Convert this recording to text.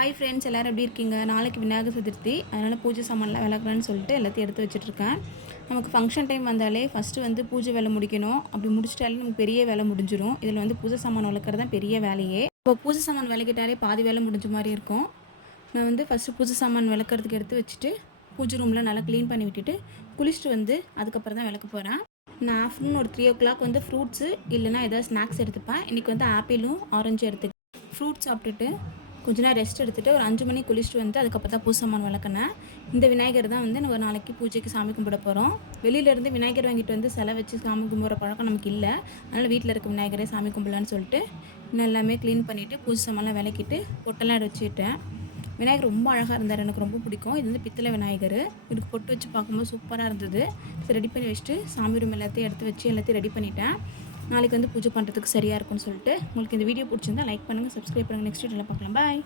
Hi friends, எல்லோரும் எப்படி இருக்கீங்க? நாளைக்கு விநாயகர் சதுர்த்தி, அதனால் பூஜை சாமான்லாம் விளக்குறேன்னு சொல்லிட்டு எல்லாத்தையும் எடுத்து வச்சுட்ருக்கேன். நமக்கு ஃபங்க்ஷன் டைம் வந்தாலே ஃபஸ்ட்டு வந்து பூஜை வேலை முடிக்கணும். அப்படி முடிச்சிட்டாலே நமக்கு பெரிய வேலை முடிஞ்சிடும். இதில் வந்து பூஜை சாமான் விளக்குறது தான் பெரிய வேலையே. இப்போ பூஜை சாமான் விளக்கிட்டாலே பாதி வேலை முடிஞ்ச மாதிரி இருக்கும். நான் வந்து ஃபஸ்ட்டு பூஜை சாமான் விளக்குறதுக்கு எடுத்து வச்சுட்டு பூஜை ரூமில் நல்லா க்ளீன் பண்ணி விட்டுட்டு குளிச்சுட்டு வந்து அதுக்கப்புறம் தான் விளக்க போகிறேன். நான் ஆஃப்டர்நூன் ஒரு 3 o'clock வந்து ஃப்ரூட்ஸு இல்லைனா ஏதாவது ஸ்நாக்ஸ் எடுத்துப்பேன். இன்றைக்கி வந்து ஆப்பிளும் ஆரஞ்சும் எடுத்துக்கிட்டேன். ஃப்ரூட்ஸ் சாப்பிட்டுட்டு கொஞ்ச நேரம் ரெஸ்ட் எடுத்துகிட்டு ஒரு 5 மணிக்கு குளிச்சுட்டு வந்து அதுக்கப்புறம் தான் பூஜை சாமான் விளக்குனேன். இந்த விநாயகர் தான் வந்து நம்ம நாளைக்கு பூஜைக்கு சாமி கும்பிட போகிறோம். வெளியிலேருந்து விநாயகர் வாங்கிட்டு வந்து சிலை வச்சு சாமி கும்பிட்ற பழக்கம் நமக்கு இல்லை. அதனால் வீட்டில் இருக்க விநாயகரே சாமி கும்பிடலான்னு சொல்லிட்டு இன்னும் எல்லாமே க்ளீன் பண்ணிவிட்டு பூஜை சாமான்லாம் விளக்கிட்டு பொட்டெல்லாம் வச்சுக்கிட்டேன். விநாயகர் ரொம்ப அழகாக இருந்தார், எனக்கு ரொம்ப பிடிக்கும். இது வந்து பித்தளை விநாயகர். இதுக்கு பொட்டு வச்சு பார்க்கும்போது சூப்பராக இருந்தது. சரி, ரெடி பண்ணி வச்சுட்டு சாமி ரூம் எல்லாத்தையும் எடுத்து வச்சு எல்லாத்தையும் ரெடி பண்ணிட்டேன். நாளைக்கு வந்து பூஜை பண்ணுறதுக்கு சரியாக இருக்கும்னு சொல்லிட்டு உங்களுக்கு இந்த வீடியோ பிடிச்சிருந்தா லைக் பண்ணுங்கள், சப்ஸ்கிரைப் பண்ணுங்கள். நெக்ஸ்ட் வீடியோவில் பார்க்கலாம். பாய்.